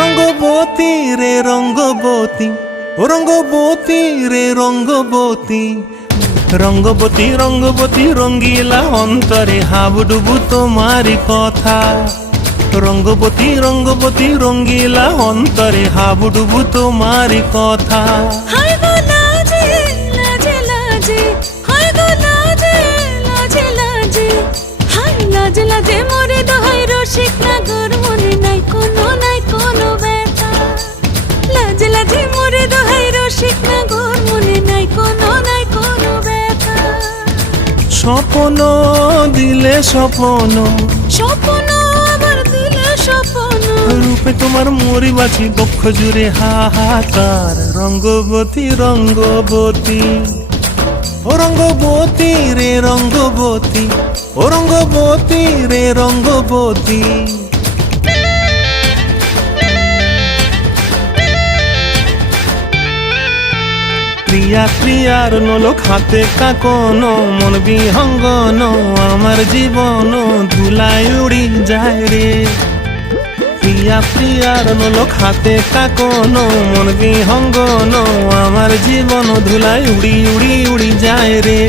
রঙ্গবতী রে রঙ্গবতী, রঙ্গবতী রে রঙ্গবতী, রঙ্গবতী রঙ্গবতী রঙ্গিলা অন্তরে হাবুডুবু তোমারি কথা। রঙ্গবতী রঙ্গবতী রঙ্গিলা অন্তরে হাবুডুবু তোমারি কথা। হায় গো লাজে লাজে লাজে, হায় গো লাজে লাজে লাজে, হায় লাজে লাজে মোরে দোহাই রসিক নাগর মনে নাই কোনো ব্যথা। লাজে লাজে মোরে দোহাই রসিক নাগর মনে নাই কোনো ব্যথা। স্বপ্ন দিলে স্বপ্ন, স্বপ্ন আবার দিলে স্বপ্ন, রূপে তোমার মরি বাঁচি বক্ষ জুড়ে হাহাকার। রঙ্গবতী রঙ্গবতী, ও রঙ্গবতী রে রঙ্গবতী, ও রঙ্গবতী রে রঙ্গবতী। প্রিয়া প্রিয়ার নলোক হাতে কাকন, মন বিহঙ্গন আমার জীবন ধুলায় উড়ি যায় রে। প্রিয়া প্রিয়ার নলোক হাতে কাকন, মন বিহঙ্গন আমার জীবন ধুলায় উড়ি উড়ি উড়ি যায় রে।